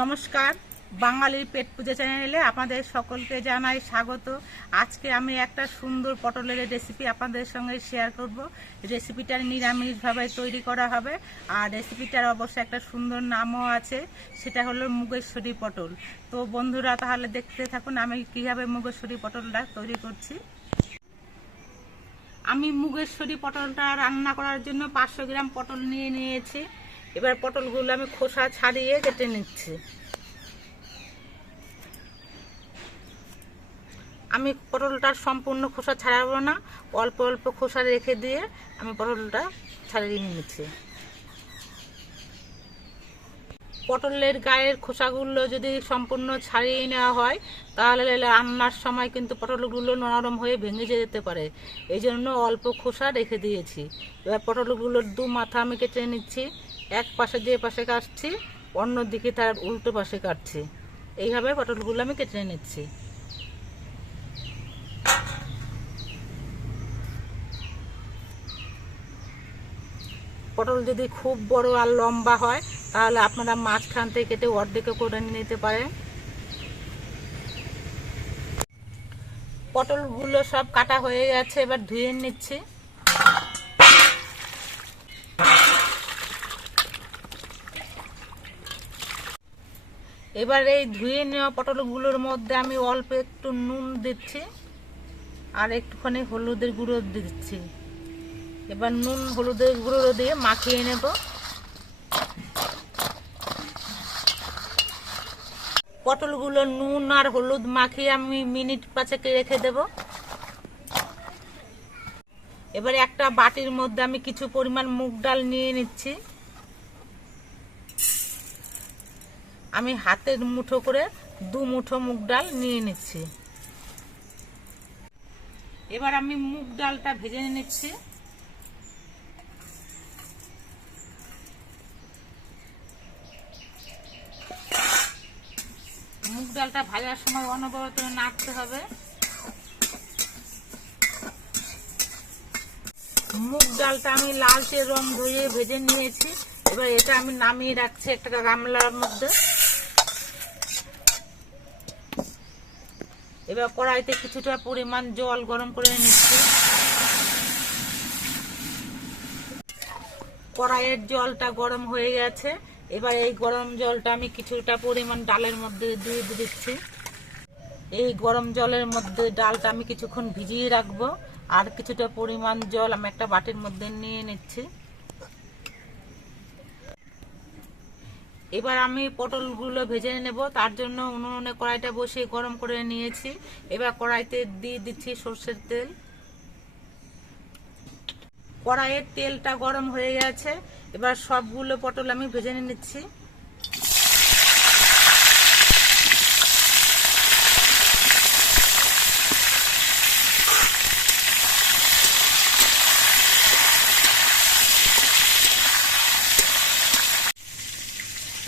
নমস্কার, বাঙালির পেট পূজা চ্যানেলে আপনাদের সকলকে জানাই স্বাগত। আজকে আমি একটা সুন্দর পটলের রেসিপি আপনাদের সঙ্গে শেয়ার করব। রেসিপিটা নিরামিষভাবে তৈরি করা হবে। আর রেসিপিটার অবশ্য একটা সুন্দর নামও আছে, সেটা হলো মুগেশ্বরী পটল। তো বন্ধুরা, তাহলে দেখতে থাকুন আমি কীভাবে মুগেশ্বরী পটলটা তৈরি করছি। আমি মুগেশ্বরী পটলটা রান্না করার জন্য পাঁচশো গ্রাম পটল নিয়ে নিয়েছি। এবার পটলগুলো আমি খোসা ছাড়িয়ে কেটে নিচ্ছি। আমি পটলটার সম্পূর্ণ খোসা ছাড়াবো না, অল্প অল্প খোসা রেখে দিয়ে আমি পটলটা ছাড়িয়ে নিচ্ছি। পটলের গায়ের খোসাগুলো যদি সম্পূর্ণ ছাড়িয়ে নেওয়া হয়, তাহলে রান্নার সময় কিন্তু পটলগুলো নরম হয়ে ভেঙে যেতে পারে। এই জন্য অল্প খোসা রেখে দিয়েছি। এবার পটলগুলোর দু মাথা আমি কেটে নিচ্ছি। এক পাশে যে পাশে কাটছি, অন্য দিকে তার উল্টো পাশে কাটছি। এইভাবে পটলগুলো আমি কেটে নিচ্ছি। পটল যদি খুব বড় আর লম্বা হয়, তাহলে আপনারা মাঝখান থেকে কেটে অর্ধেকে করে নিতে পারেন। পটলগুলো সব কাটা হয়ে গেছে, এবার ধুয়ে নিচ্ছি। এবার এই ধুয়ে নেওয়া পটলগুলোর মধ্যে আমি অল্প একটু নুন দিচ্ছি আর একটুখানি হলুদের গুঁড়ো দিচ্ছি। এবার নুন, হলুদের গুঁড়ো দিয়ে মাখিয়ে নেব। পটলগুলো নুন আর হলুদ মাখিয়ে আমি মিনিট পাঁচেকে রেখে দেব। এবারে একটা বাটির মধ্যে আমি কিছু পরিমাণ মুগ ডাল নিয়ে নিচ্ছি। আমি হাতের মুঠো করে দু মুঠো মুগ ডাল নিয়ে নিচ্ছি। এবার আমি মুগ ডালটা ভেজে নিচ্ছি। মুগ ডালটা ভাজার সময় অনবরত নাড়তে হবে। মুগ ডালটা আমি লালচে রং ধুয়ে ভেজে নিয়েছি। এবার এটা আমি নামিয়ে রাখছি একটা গামলার মধ্যে। এবার কড়াইতে কিছুটা পরিমাণ জল গরম করে নিচ্ছি। কড়াইয়ের জলটা গরম হয়ে গেছে। এবার এই গরম জলটা আমি কিছুটা পরিমাণ ডালের মধ্যে দিয়ে দিচ্ছি। এই গরম জলের মধ্যে ডালটা আমি কিছুক্ষণ ভিজিয়ে রাখব। আর কিছুটা পরিমাণ জল আমি একটা বাটির মধ্যে নিয়ে নিচ্ছি। এবার আমি পটলগুলো ভেজে নেব। তার জন্য উনুনে কড়াইটা বসিয়ে গরম করে নিয়েছি। এবার কড়াইতে দিয়ে দিচ্ছি সর্ষের তেল। কড়াইয়ের তেলটা গরম হয়ে গেছে। এবার সবগুলো পটল আমি ভেজে নিচ্ছি।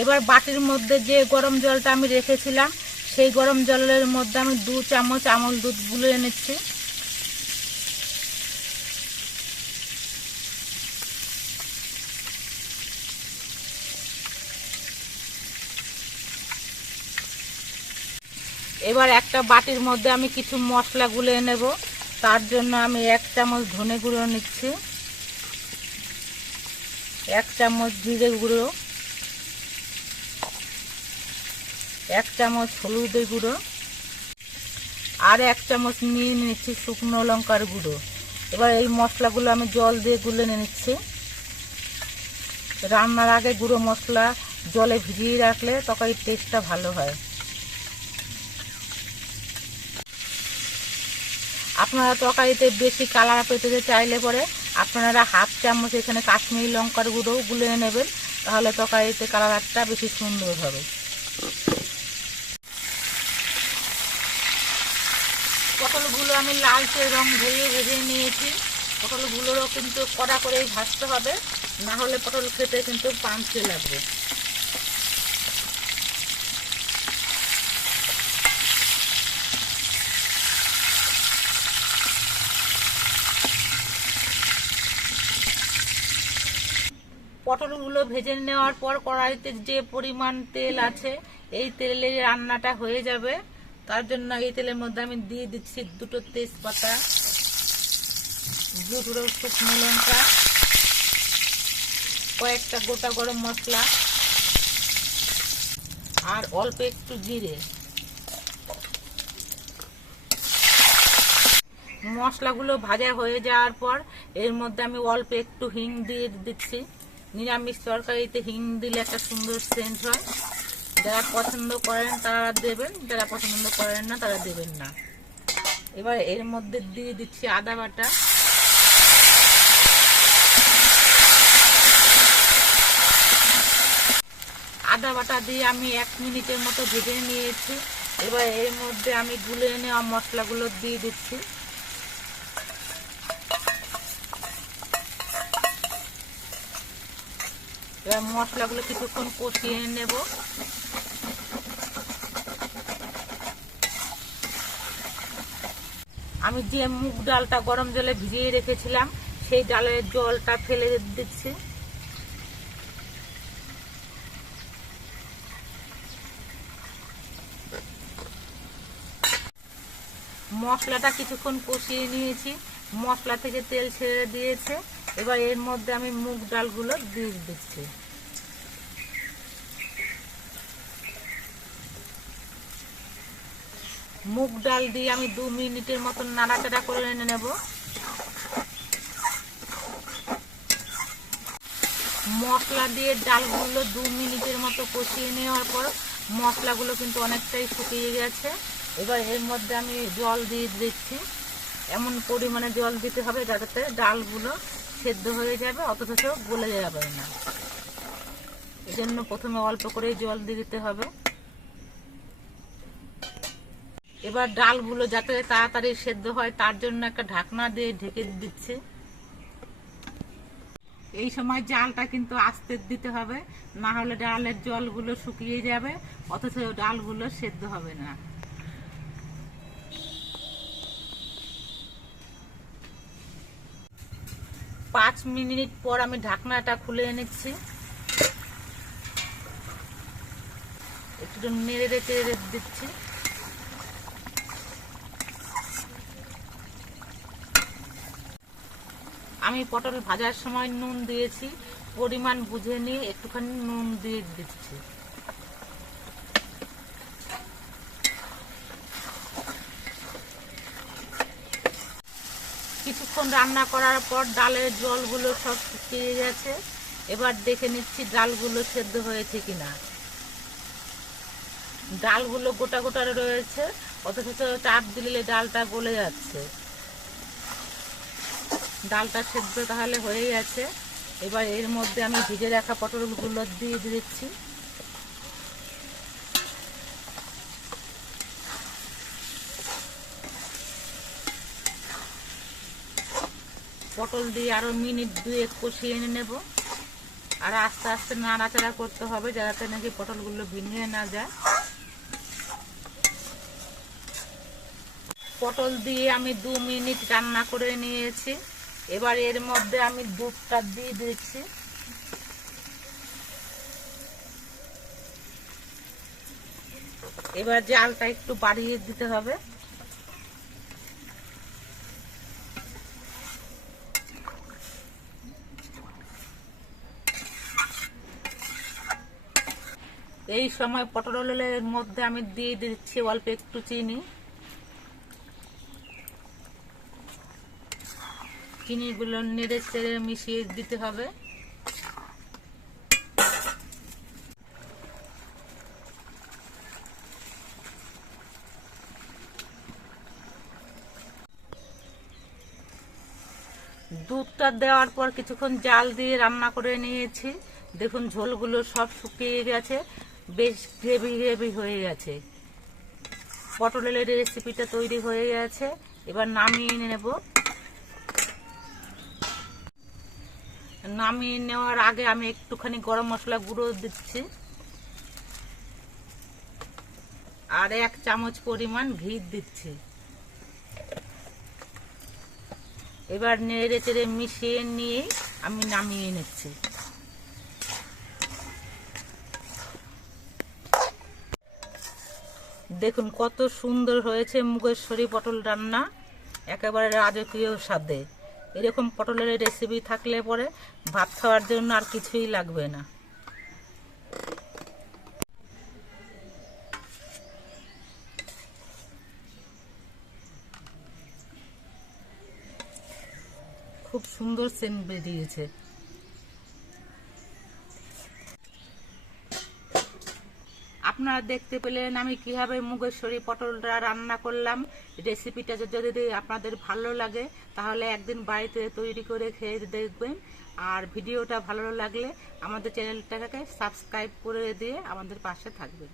এবার বাটির মধ্যে যে গরম জলটা আমি রেখেছিলাম, সেই গরম জলের মধ্যে আমি দু চামচ আমল দুধ গুলে নিচ্ছি এবার একটা বাটির মধ্যে আমি কিছু মশলা গুলে নেব, তার জন্য আমি এক চামচ ধনে গুঁড়ো নিচ্ছি, এক চামচ জিরে গুঁড়ো। এক চামচ হলুদের গুঁড়ো আর এক চামচ নিয়ে নিচ্ছি শুকনো লঙ্কার গুঁড়ো। এবার এই মশলাগুলো আমি জল দিয়ে গুলে নিচ্ছি। রান্নার আগে গুঁড়ো মশলা জলে ভিজিয়ে রাখলে তরকারির টেস্টটা ভালো হয়। আপনারা তরকারিতে বেশি কালার পেতে চাইলে পরে আপনারা হাফ চামচ এখানে কাশ্মীরি লঙ্কার গুঁড়ো গুলে নেবেন, তাহলে তরকারিতে কালারটা বেশি সুন্দর হবে। পটলগুলো আমি লালচে রং ধরিয়ে ভেজে নিয়েছি। পটলগুলোরও কিন্তু কড়া করেই ভাজতে হবে, না হলে পটল খেতে কিন্তু পাঞ্চে লাগবে। পটলগুলো ভেজে নেওয়ার পর কড়াইতে যে পরিমাণ তেল আছে, এই তেলে রান্নাটা হয়ে যাবে। তার জন্য এই তেলের মধ্যে আমি দিয়ে দিচ্ছি দুটো তেজপাতা দুটো শুকনো লঙ্কা, কয়েকটা গোটা গরম মশলা, আর অল্প একটু জিরে। মশলাগুলো ভাজা হয়ে যাওয়ার পর এর মধ্যে আমি অল্প একটু হিং দিয়ে দিচ্ছি। নিরামিষ তরকারিতে হিং দিলে একটা সুন্দর সেন্ট হয়। যারা পছন্দ করেন তারা দেবেন, যারা পছন্দ করেন না তারা দেবেন না। এবার এর মধ্যে দিয়ে দিচ্ছি আদা বাটা। আদা বাটা দিয়ে আমি এক মিনিটের মতো ভেজে নিয়েছি। এবার এর মধ্যে আমি গুলে নেওয়া মশলাগুলো দিয়ে দিচ্ছি। এবার মশলাগুলো কিছুক্ষণ কষিয়ে নেব। আমি যে মুগ ডালটা গরম জলে ভিজিয়ে রেখেছিলাম, সেই ডালের জলটা ফেলে দিচ্ছি। মশলাটা কিছুক্ষণ কষিয়ে নিয়েছি। মশলা থেকে তেল ছেড়ে দিয়েছে। এবার এর মধ্যে আমি মুগ ডালগুলো দিয়ে দিচ্ছি। মুগ ডাল দিয়ে আমি দু মিনিটের মতন নাড়াচাড়া করে এনে নেব। মশলা দিয়ে ডালগুলো দু মিনিটের মতো কষিয়ে নেওয়ার পর মশলাগুলো কিন্তু অনেকটাই শুকিয়ে গেছে। এবার এর মধ্যে আমি জল দিয়ে দিচ্ছি। এমন পরিমাণে জল দিতে হবে যাতে ডালগুলো সেদ্ধ হয়ে যাবে, অথচ গলে যাবে না। এজন্য প্রথমে অল্প করে জল দিয়ে দিতে হবে। এবার ডালগুলো যাতে তাড়াতাড়ি সেদ্ধ হয়, তার জন্য একটা ঢাকনা দিয়ে ঢেকে দিচ্ছে। এই সময় জালটা কিন্তু আস্তে দিতে হবে, না হলে ডালের জলগুলো শুকিয়ে যাবে, অথচ ডালগুলো সেদ্ধ হবে না। পাঁচ মিনিট পর আমি ঢাকনাটা খুলে এনেছি। একটু নেড়ে রেখে দিচ্ছি। আমি পটল ভাজার সময় নুন দিয়েছি, পরিমাণ বুঝে নিয়ে একটুখানি নুন দিয়ে দিচ্ছি। কিছুক্ষণ রান্না করার পর ডালের জলগুলো সব শুকিয়ে গেছে। এবার দেখে নিচ্ছি ডালগুলো সেদ্ধ হয়েছে কিনা। ডালগুলো গোটা গোটা রয়েছে, অথচ চাপ দিলে ডালটা গলে যাচ্ছে। ডালটা সেদ্ধ তাহলে হয়ে গেছে এবার এর মধ্যে আমি ভিজে রাখা পটলগুলো দিয়ে দিচ্ছি। পটল দিয়ে আরও মিনিট দুয়েক কষিয়ে এনে নেব। আর আস্তে আস্তে নাড়াচাড়া করতে হবে যাতে নাকি পটলগুলো ভেঙে না যায়। পটল দিয়ে আমি দু মিনিট রান্না করে নিয়েছি। এবার এর মধ্যে আমি দুধটা দিয়ে দিচ্ছি। এবার জালটা একটু বাড়িয়ে দিতে হবে। এই সময় পটলের মধ্যে আমি দিয়ে দিচ্ছি অল্প একটু চিনি। চিনিগুলো নেড়ে চেড়ে মিশিয়ে দিতে হবে। দুধটা দেওয়ার পর কিছুক্ষণ জাল দিয়ে রান্না করে নিয়েছি। দেখুন, ঝোলগুলো সব শুকিয়ে গেছে, বেশ গ্রেভি গ্রেভি হয়ে গেছে। পটলের রেসিপিটা তৈরি হয়ে গেছে। এবার নামিয়ে নেব। নামিয়ে নেওয়ার আগে আমি একটুখানি গরম মশলা গুঁড়ো দিচ্ছি। আর এক চামচ পরিমাণ ঘি দিচ্ছি। এবার নেড়ে চেড়ে মিশিয়ে নিয়ে আমি নামিয়ে নিচ্ছি। দেখুন কত সুন্দর হয়েছে মুগেশ্বরী পটল রান্না, একেবারে রাজকীয় স্বাদে। এরকম পটলের রেসিপি থাকলে পরে ভাত খাওয়ার জন্য আর কিছুই লাগবে না। খুব সুন্দর সেন্ট বেরিয়েছে। আপনারা দেখতে পেলেন আমি কীভাবে মুগেশ্বরী পটলটা রান্না করলাম। রেসিপিটা যদি আপনাদের ভালো লাগে, তাহলে একদিন বাড়িতে তৈরি করে খেয়ে দেখবেন। আর ভিডিওটা ভালো লাগলে আমাদের চ্যানেলটাকে সাবস্ক্রাইব করে দিয়ে আমাদের পাশে থাকবেন।